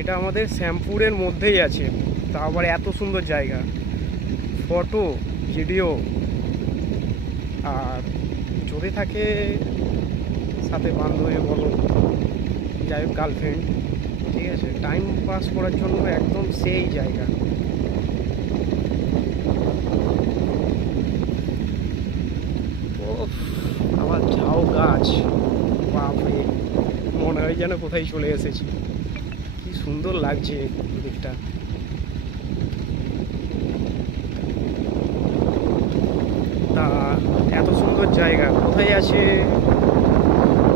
এটা আমাদের শ্যামপুরের মধ্যেই আছে, তা আবার এত সুন্দর জায়গা, ফটো ভিডিও আর যদি থাকে সাথে বান্ধবী বলো, যাই হোক গার্লফ্রেন্ড, ঠিক আছে, টাইম পাস করার জন্য একদম সেই জায়গা। ও আবার ঝাউ গাছ, বাপরে, মনে হয় যেন কোথায় চলে এসেছি। কি সুন্দর লাগছে দিকটা। তা এত সুন্দর জায়গা কোথায় আছে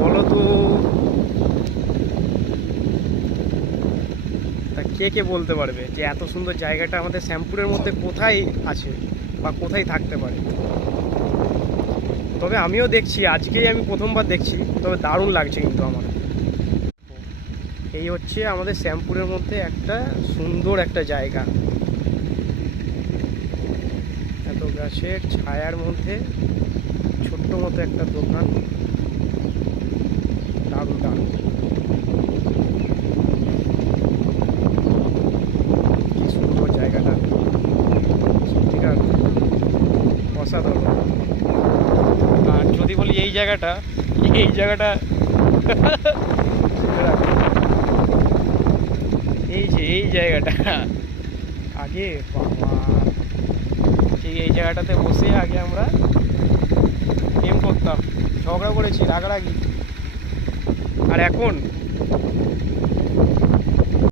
বলো তো? তা কে কে বলতে পারবে যে এত সুন্দর জায়গাটা আমাদের শ্যামপুরের মধ্যে কোথায় আছে বা কোথায় থাকতে পারে? তবে আমিও দেখছি, আজকেই আমি প্রথমবার দেখছি, তবে দারুণ লাগছে কিন্তু আমার। এই হচ্ছে আমাদের শ্যামপুরের মধ্যে একটা সুন্দর একটা জায়গা, এত গাছের ছায়ার মধ্যে ছোট্ট মতো একটা দোকান, দারুণ দারুণ। কি সুন্দর জায়গাটা, সত্যিকার অসাধারণ। আর যদি বলি এই জায়গাটা, এই যে এই জায়গাটা আগে, বাবা, ঠিক এই জায়গাটাতে বসে আগে আমরা গেম করতাম, ঝগড়া করেছি রাগারাগি। আর এখন